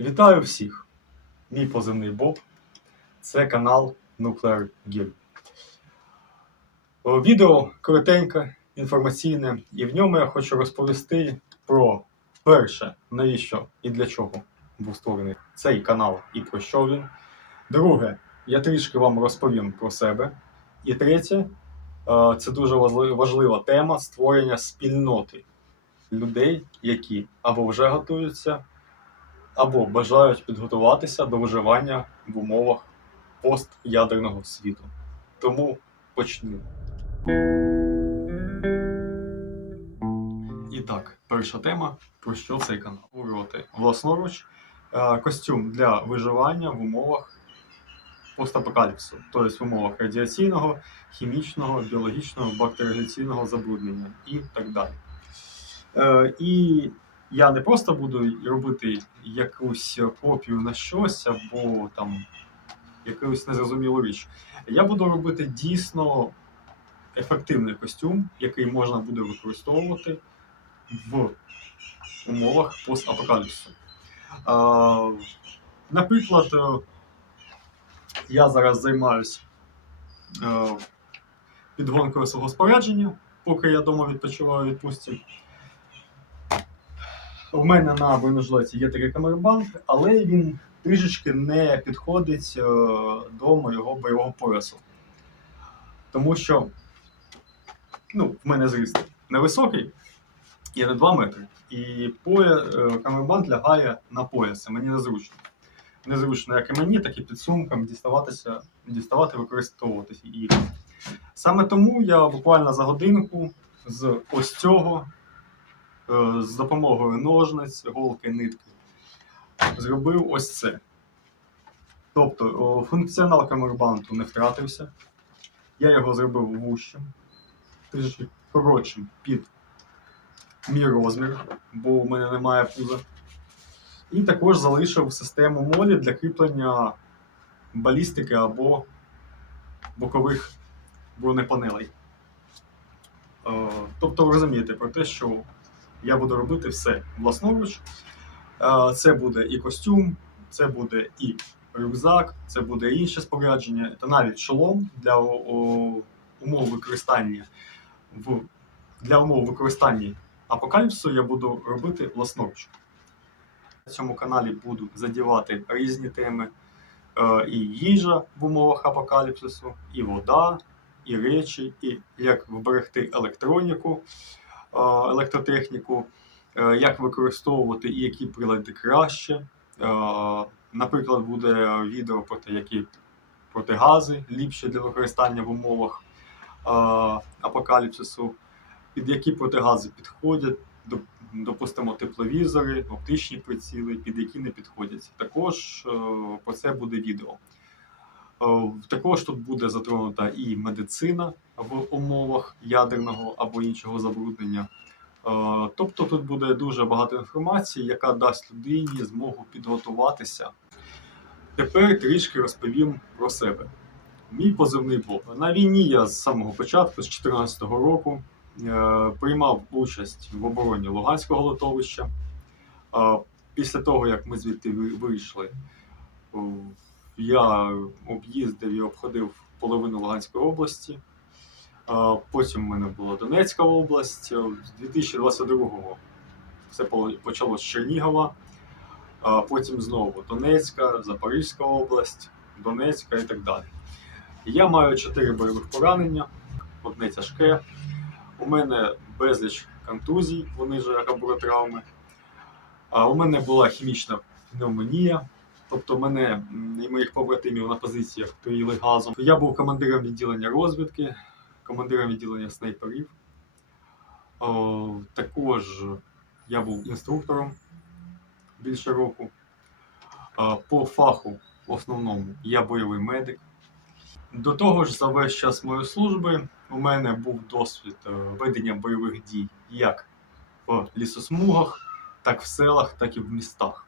Вітаю всіх! Мій позивний Боб. Це канал Nuclear Gear. Відео коротеньке, інформаційне, і в ньому я хочу розповісти про перше, навіщо і для чого був створений цей канал і про що він. Друге, я трішки вам розповім про себе. І третє, е, це дуже важлива тема створення спільноти людей, які або вже готуються, або бажають підготуватися до виживання в умовах постядерного світу. Тому почнімо. І так, перша тема: про що цей канал? Уроти власноруч, е, костюм для виживання в умовах постапокаліпсису, тобто в умовах радіаційного, хімічного, біологічного, бактеріоційного забруднення і так далі. Е, і я не просто буду робити якусь копію на щось або там якусь незрозумілу річ. Я буду робити дійсно ефективний костюм, який можна буде використовувати в умовах постапокаліпсису. Е, наприклад, я зараз займаюся е, підгонкою свого спорядження, поки я вдома відпочиваю відпустці. У мене на бронежилеті є такий камербанк, але він трішечки не підходить е, до моєго бойового поясу. Тому що ну, в мене зріст невисокий, я не 2 метри, і е, камербанк лягає на пояс, мені незручно. Незручно як і мені, так і підсумкам діставатися, діставати, використовуватися і Саме тому я буквально за годинку з ось цього з допомогою ножниць, голки, нитки, зробив ось це. Тобто функціонал камербанту не втратився. Я його зробив вущим, трішки коротшим під мій розмір, бо у мене немає пуза. І також залишив систему молі для кріплення балістики або бокових бронепанелей. Е, Тобто ви розумієте про те, що я буду робити все власноруч. Е, Це буде і костюм, це буде і рюкзак, це буде і інше спорядження, та навіть шолом для умов використання в для умов використання апокаліпсису я буду робити власноруч. На цьому каналі буду задівати різні теми. Е, І їжа в умовах апокаліпсису, і вода, і речі, і як вберегти електроніку, електротехніку, е, як використовувати і які прилади краще. Е, Наприклад, буде відео про те, які протигази ліпші для використання в умовах е, апокаліпсису, під які протигази підходять, допустимо, тепловізори, оптичні приціли, під які не підходять. Також е, про це буде відео. Е, Також тут буде затронута і медицина в умовах ядерного або іншого забруднення. Е, Тобто тут буде дуже багато інформації, яка дасть людині змогу підготуватися. Тепер трішки розповім про себе. Мій позивний Боб. На війні я з самого початку, з 2014 року, е, приймав участь в обороні Луганського литовища. Е, Після того, як ми звідти вийшли, я об'їздив і обходив половину Луганської області. Потім в мене була Донецька область. З 2022-го все по- почалося з Чернігова, потім знову Донецька, Запорізька область, Донецька і так далі. Я маю чотири бойових поранення, одне тяжке. У мене безліч контузій, вони ж ребротравми. А у мене була хімічна пневмонія, тобто мене і моїх побратимів на позиціях труїли газом. Я був командиром відділення розвідки, командиром відділення снайперів. Також я був інструктором більше року. По фаху в основному я бойовий медик. До того ж, за весь час моєї служби у мене був досвід е, ведення бойових дій як в лісосмугах, так в селах, так і в містах.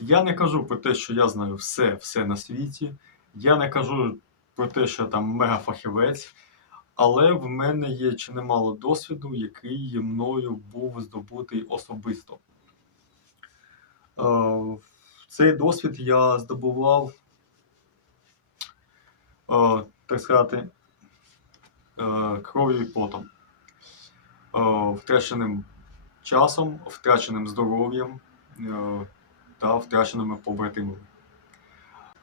Я не кажу про те, що я знаю все, все на світі. Я не кажу про те, що я там мегафахівець, але в мене є чи немало досвіду, який мною був здобутий особисто. Е, Цей досвід я здобував, е, так сказати, е, кров'ю і потом, втраченим часом, втраченим здоров'ям та втраченими побратимами.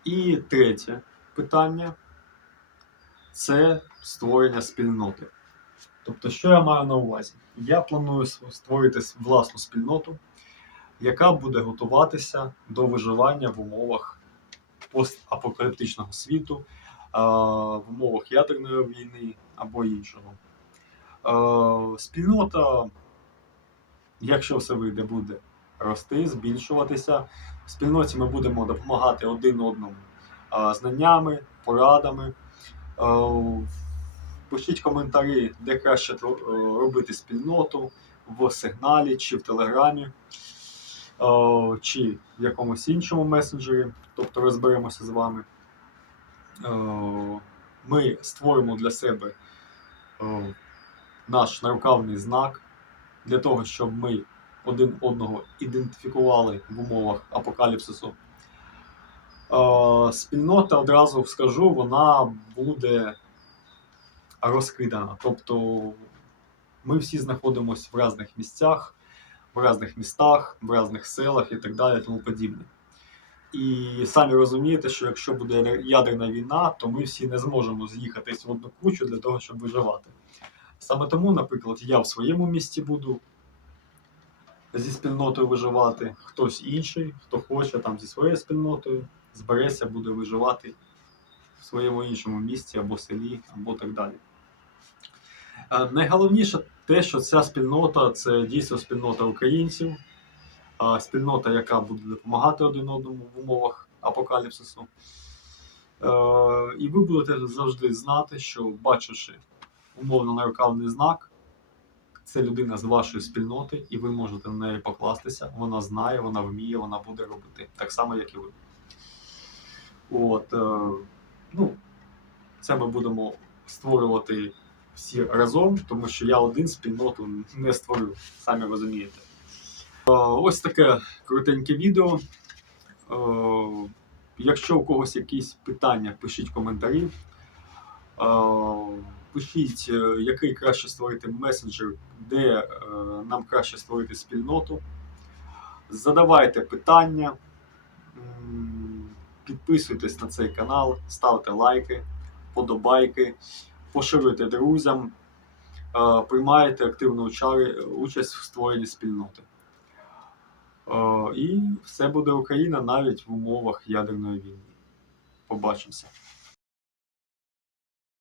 І третє питання це створення спільноти. Тобто, що я маю на увазі? Я планую створити власну спільноту, яка буде готуватися до виживання в умовах постапокаліптичного світу, в умовах ядерної війни або іншого. Спільнота, якщо все вийде, буде рости, збільшуватися. В спільноті ми будемо допомагати один одному знаннями, порадами. Пишіть коментарі, де краще е, робити спільноту в сигналі чи в Телеграмі, е, чи в якомусь іншому месенджері, тобто розберемося з вами. Е, Ми створимо для себе е, наш нарукавний знак для того, щоб ми один одного ідентифікували в умовах апокаліпсису. Е, Спільнота, одразу скажу, вона буде розкидана. Тобто ми всі знаходимося в різних місцях, в різних містах, в різних селах і так далі, тому подібне. І самі розумієте, що якщо буде ядерна війна, то ми всі не зможемо з'їхатись в одну кучу для того, щоб виживати. Саме тому, наприклад, я в своєму місті буду зі спільнотою виживати, хтось інший, хто хоче там зі своєю спільнотою, збереться, буде виживати в своєму іншому місті або селі, або так далі. Е, Найголовніше те, що ця спільнота це дійсно спільнота українців, спільнота, яка буде допомагати один одному в умовах апокаліпсису. Е, І ви будете завжди знати, що бачивши умовно нарукавний знак, це людина з вашої спільноти, і ви можете на неї покластися. Вона знає, вона вміє, вона буде робити так само, як і ви. От, е, ну, це ми будемо створювати всі разом, тому що я один спільноту не створю, самі розумієте. Е, Ось таке коротеньке відео. Е, Якщо у когось якісь питання, пишіть коментарі. Е, Пишіть, е, який краще створити месенджер, де е, нам краще створити спільноту. Задавайте питання, підписуйтесь на цей канал, ставте лайки, подобайки, поширюйте друзям, е, приймайте активну участь в створенні спільноти. І все буде Україна навіть в умовах ядерної війни. Побачимося.